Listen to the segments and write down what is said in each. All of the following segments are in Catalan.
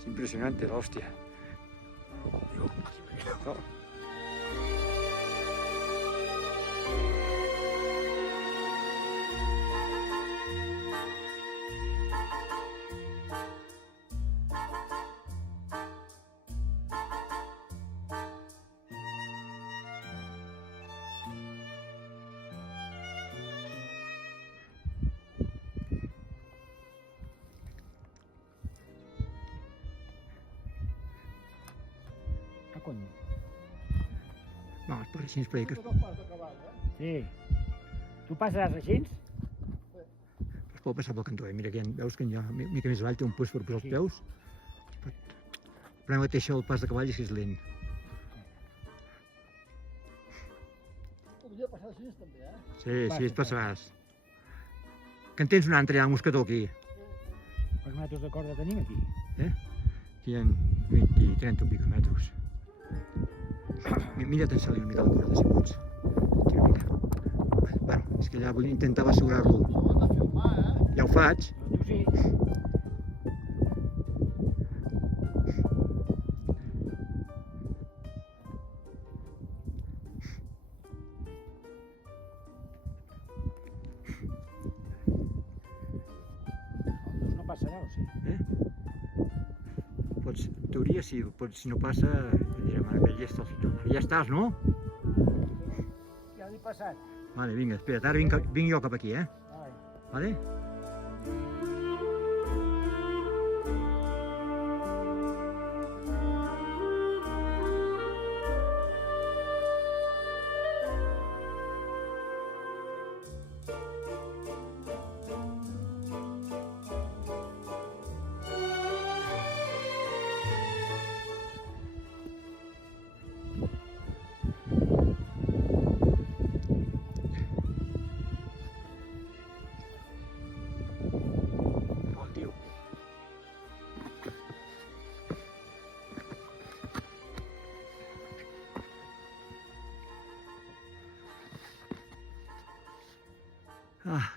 Es impresionante la hostia. No. Cony. Vamos per així, perquè Sí. Tu passaràs així? es pot passar pel cantó. Mira, que veus que ja, mica més avall té un puest per posar els Sí. peus. El problema que té això el pas de cavall és que és lent. Podria passar així també, eh? Sí, et passaràs. Que en tens un altre, ja, un mosquetó aquí. Quants metres de corda tenim aquí? Aquí hi ha 20, 30 i pico metres. Mira't ençalir una mica la corda, si pots. Aquí una mica. Bueno, és que ja intentava assegurar-lo. Això ho has de filmar, eh? Ja ho faig. Tu sí. teoria, si no passa, direm, aquell ja està al final. Ja estàs, no? Ja l'he passat. Vale, vinga, espera't, ara vinc jo cap aquí, Vale? Bon tio. Ah.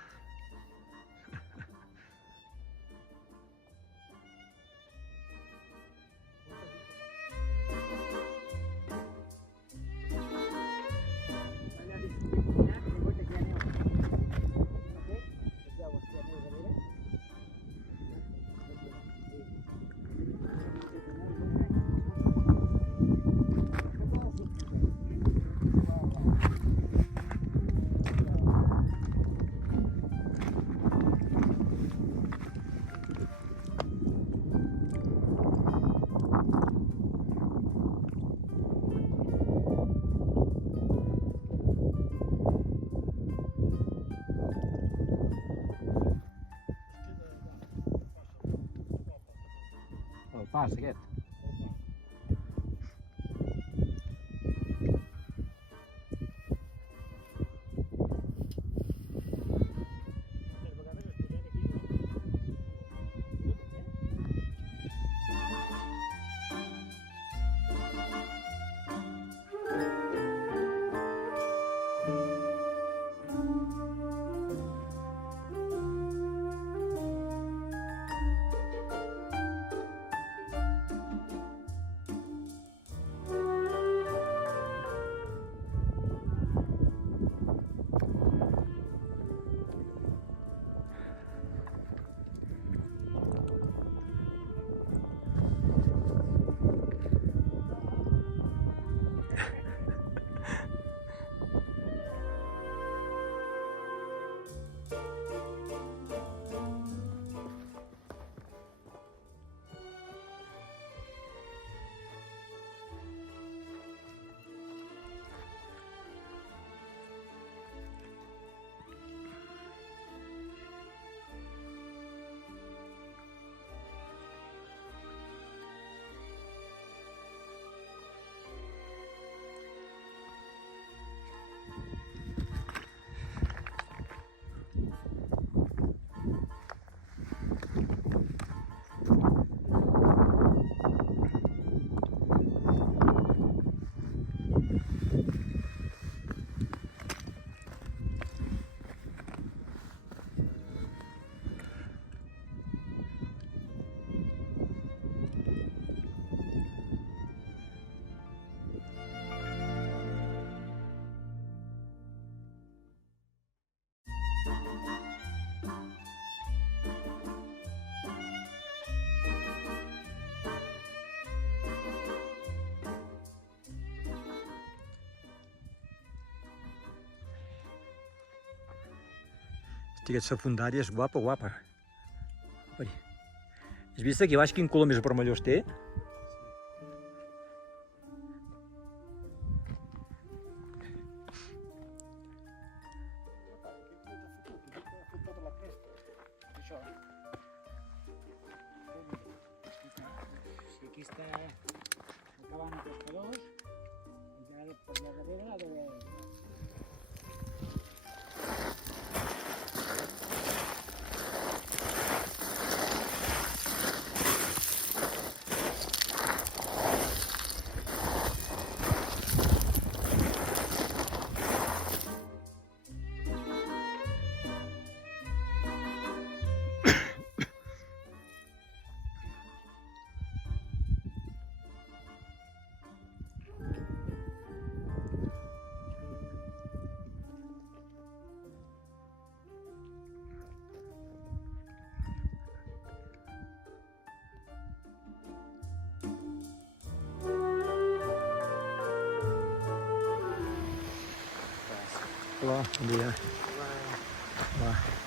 El pas aquest. Aquesta secundària és guapa, guapa. Has vist aquí baix quin color més vermellós té? Si aquí està acabant els pescadors, i ara per allà darrere ha d'haver... Hola, bon dia. Va.